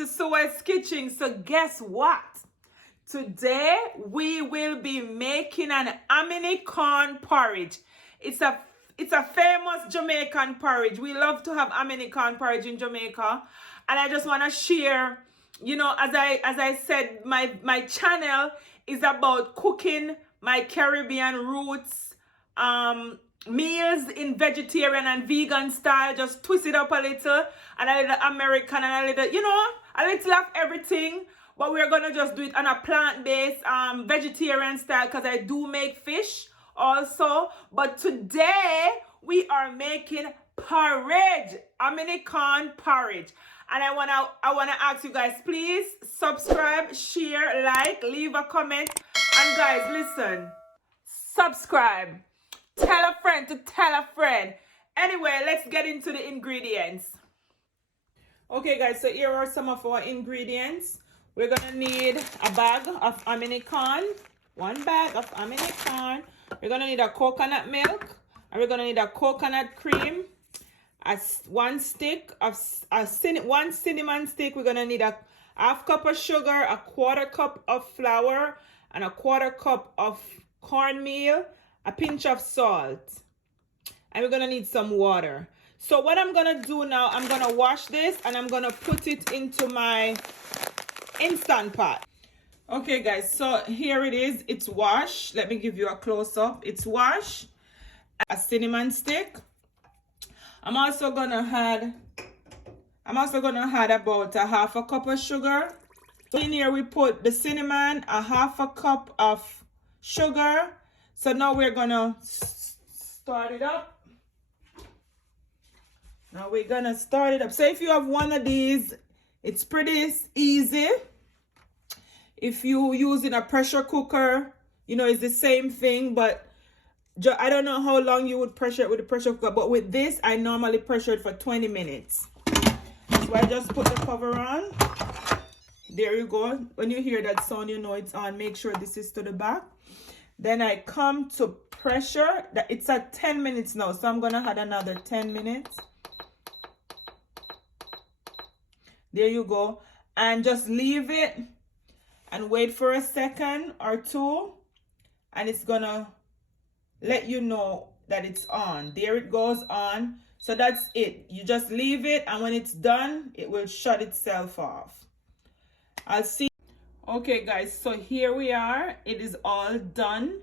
to Sue's Kitchen. So guess what? Today we will be making an hominy corn porridge. It's a famous Jamaican porridge. We love to have hominy corn porridge in Jamaica. And I just want to share, you know, as I said, my channel is about cooking my Caribbean roots meals in vegetarian and vegan style. Just twist it up a little, and a little American, and a little, you know, a little of everything. But we're gonna just do it on a plant-based vegetarian style, because I do make fish also. But today we are making porridge, hominy corn porridge. And I wanna ask you guys, please subscribe, share, like, leave a comment. And guys, listen, subscribe, tell a friend to tell a friend. Anyway, let's get into the ingredients. Okay guys, so here are some of our ingredients. We're gonna need a bag of hominy corn, 1 bag of hominy corn. We're gonna need a coconut milk, and we're gonna need a coconut cream, one cinnamon stick. We're gonna need a 1/2 cup of sugar, a 1/4 cup of flour, and a 1/4 cup of cornmeal, a pinch of salt, and we're gonna need some water. So what I'm gonna do now, I'm gonna wash this and I'm gonna put it into my Instant Pot. Okay guys, so here it is. It's washed. Let me give you a close-up. It's washed. A cinnamon stick. I'm also gonna add about a 1/2 cup of sugar. So in here we put the cinnamon, a 1/2 cup of sugar. So now we're gonna start it up. So if you have one of these, it's pretty easy. If you using a pressure cooker, you know, it's the same thing, but I don't know how long you would pressure it with the pressure cooker, but with this, I normally pressure it for 20 minutes. So I just put the cover on. There you go. When you hear that sound, you know it's on. Make sure this is to the back. Then I come to pressure. It's at 10 minutes now, so I'm gonna add another 10 minutes. There you go. And just leave it and wait for a second or two, and it's gonna let you know that it's on. There it goes on. So that's it. You just leave it, and when it's done, it will shut itself off. I'll see. Okay guys, so here we are. It is all done.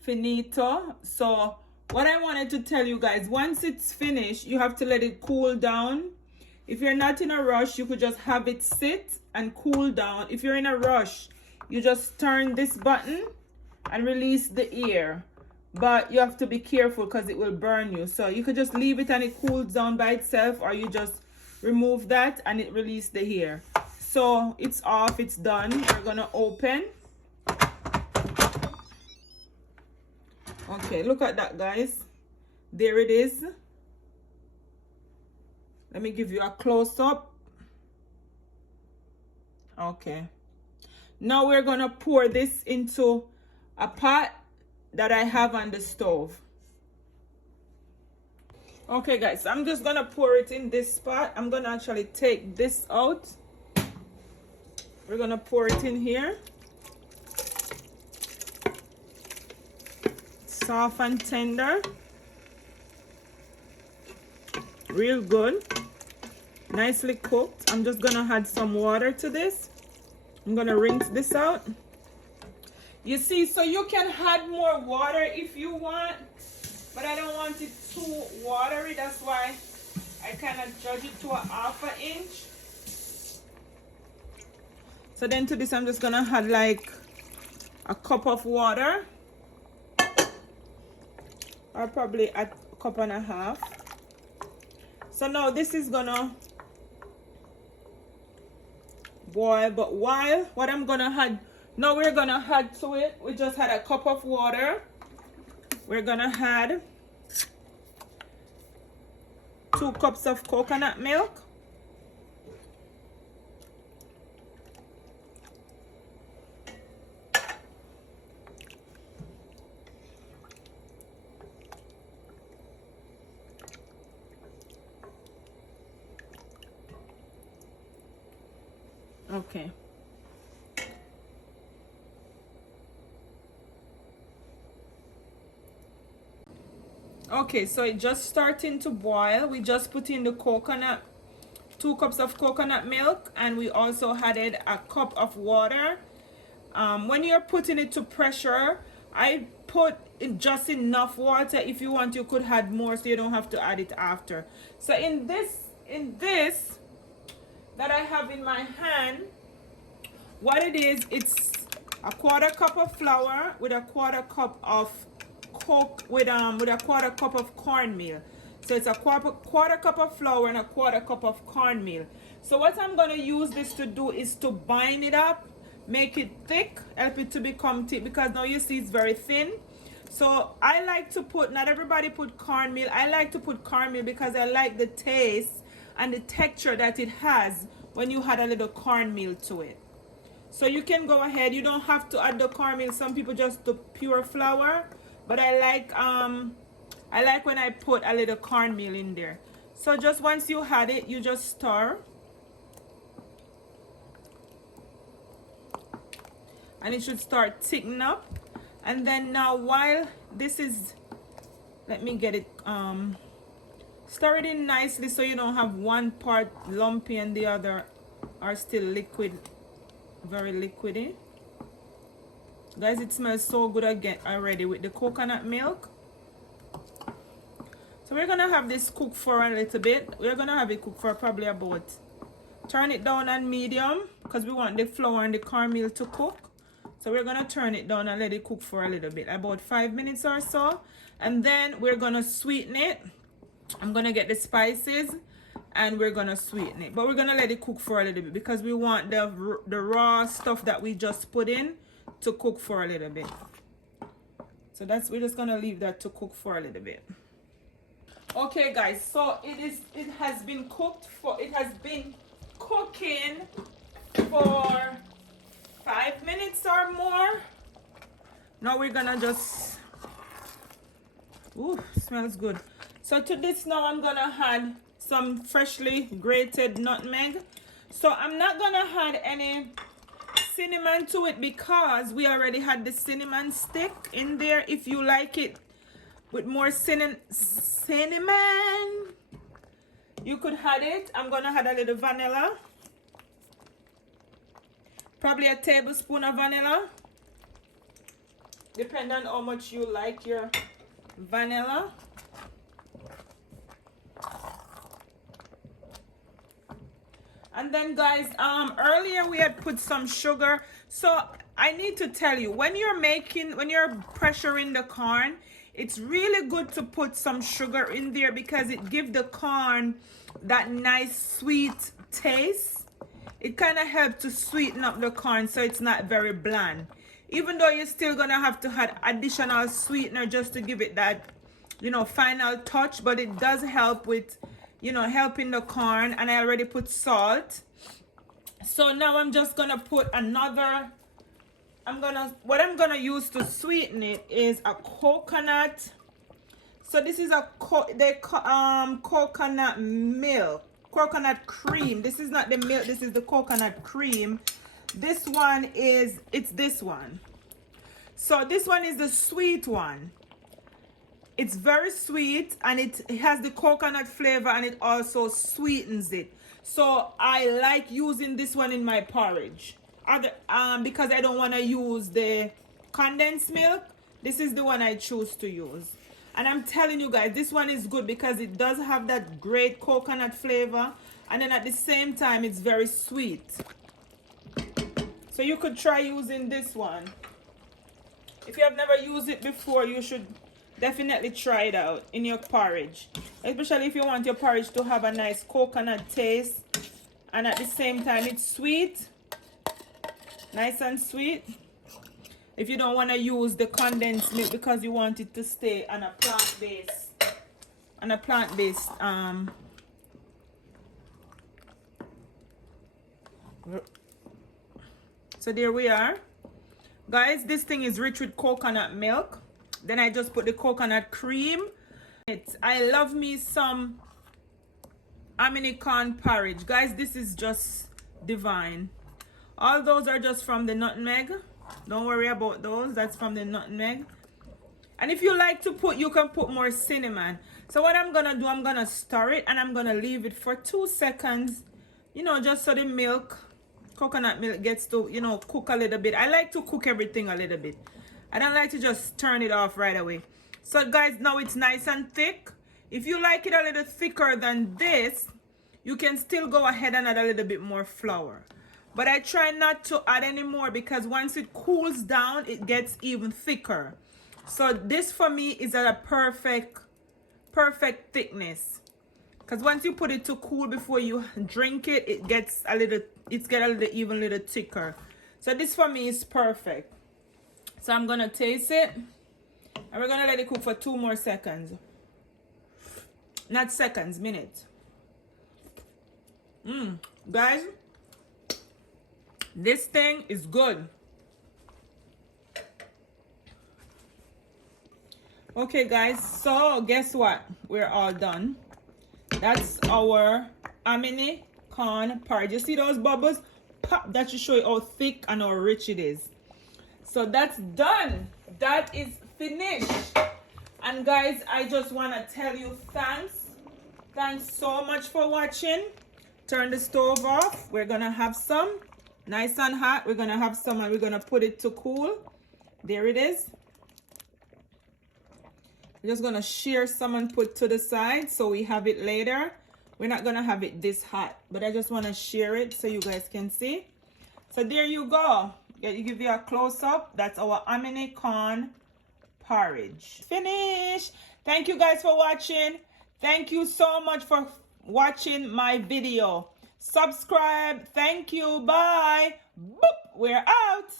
Finito. So what I wanted to tell you guys, once it's finished, you have to let it cool down. If you're not in a rush, you could just have it sit and cool down. If you're in a rush, you just turn this button and release the air. But you have to be careful because it will burn you. So you could just leave it and it cools down by itself, or you just remove that and it releases the air. So it's off, it's done. We're gonna open. Okay, look at that guys. There it is. Let me give you a close-up. Okay. Now we're gonna pour this into a pot that I have on the stove. Okay guys, I'm just gonna pour it in this pot. I'm gonna actually take this out. We're gonna pour it in here. Soft and tender. Real good. Nicely cooked. I'm just gonna add some water to this. I'm gonna rinse this out. You see, so you can add more water if you want, but I don't want it too watery. That's why I kind of judge it to a 1/2 inch. So then to this, I'm just gonna add like a cup of water, or probably a 1.5 cups. So now this is gonna boil, but while what I'm gonna add now, we're gonna add to it, we just had a cup of water. We're gonna add 2 cups of coconut milk, Okay. Okay, so it just starting to boil. We just put in the coconut, 2 cups of coconut milk, and we also added a cup of water. When you're putting it to pressure, I put in just enough water. If you want, you could add more, so you don't have to add it after. So in this that I have in my hand, what it is, it's a 1/4 cup of flour with a 1/4 cup of with a 1/4 cup of cornmeal. So it's a 1/4 cup of flour and a 1/4 cup of cornmeal. So what I'm going to use this to do is to bind it up, make it thick, help it to become thick, because now you see it's very thin. So I like to put, not everybody put cornmeal. I like to put cornmeal because I like the taste and the texture that it has when you add a little cornmeal to it. So you can go ahead, you don't have to add the cornmeal. Some people just do pure flour, but I like when I put a little cornmeal in there. So just once you had it, you just stir. And it should start thickening up. And then now while this is, let me get it, stir it in nicely so you don't have one part lumpy and the other are still liquid, very liquidy. Guys, it smells so good again already with the coconut milk. So we're gonna have this cook for a little bit. We're gonna have it cook for probably about, turn it down on medium because we want the flour and the cornmeal to cook. So we're gonna turn it down and let it cook for a little bit, about 5 minutes or so. And then we're gonna sweeten it. I'm gonna get the spices and we're gonna sweeten it, but we're gonna let it cook for a little bit because we want the raw stuff that we just put in to cook for a little bit. So we're just gonna leave that to cook for a little bit. Okay guys, so it has been cooking for 5 minutes or more. Now we're gonna just, ooh, smells good. So to this now I'm gonna add some freshly grated nutmeg. So I'm not gonna add any cinnamon to it because we already had the cinnamon stick in there. If you like it with more cinnamon, you could add it. I'm gonna add a little vanilla, probably a tablespoon of vanilla, depending on how much you like your vanilla. And then guys, earlier we had put some sugar. So I need to tell you, when you're pressuring the corn, it's really good to put some sugar in there because it gives the corn that nice sweet taste. It kind of helps to sweeten up the corn so it's not very bland. Even though you're still gonna have to add additional sweetener just to give it that, final touch, but it does help with, helping the corn. And I already put salt. So now I'm just gonna put another, what I'm gonna use to sweeten it is a coconut. So this is a coconut milk, coconut cream. This is not the milk, this is the coconut cream. This one is, it's this one. So this one is the sweet one. It's very sweet and it has the coconut flavor and it also sweetens it. So I like using this one in my porridge. Because I don't want to use the condensed milk, this is the one I choose to use. And I'm telling you guys, this one is good because it does have that great coconut flavor, and then at the same time it's very sweet. So you could try using this one. If you have never used it before, you should definitely try it out in your porridge, especially if you want your porridge to have a nice coconut taste and at the same time it's sweet, nice and sweet. If you don't want to use the condensed milk because you want it to stay on a plant-based so there we are guys. This thing is rich with coconut milk. Then I just put the coconut cream. I love me some hominy corn porridge. Guys, this is just divine. All those are just from the nutmeg. Don't worry about those. That's from the nutmeg. And if you like to put, you can put more cinnamon. So what I'm gonna do, I'm gonna stir it and I'm gonna leave it for 2 seconds, you know, just so the milk, coconut milk, gets to, you know, cook a little bit. I like to cook everything a little bit. I don't like to just turn it off right away. So guys, now it's nice and thick. If you like it a little thicker than this, you can still go ahead and add a little bit more flour. But I try not to add any more because once it cools down, it gets even thicker. So this for me is at a perfect thickness. Because once you put it to cool before you drink it, it gets a little even little thicker. So this for me is perfect. So I'm gonna taste it. And we're gonna let it cook for 2 more seconds. Not seconds, minutes. Guys, this thing is good. Okay guys, so guess what? We're all done. That's our hominy corn porridge. You see those bubbles? Pop, that should show you how thick and how rich it is. So that's done. That is finished. And guys, I just want to tell you thanks. Thanks so much for watching. Turn the stove off. We're gonna have some nice and hot. We're gonna have some and we're gonna put it to cool. There it is. We're just gonna shear some and put to the side so we have it later. We're not gonna have it this hot, but I just want to shear it so you guys can see. So there you go. You give you a close-up. That's our hominy corn porridge. Finish. Thank you guys for watching. Thank you so much for watching my video. Subscribe. Thank you. Bye. Boop. We're out.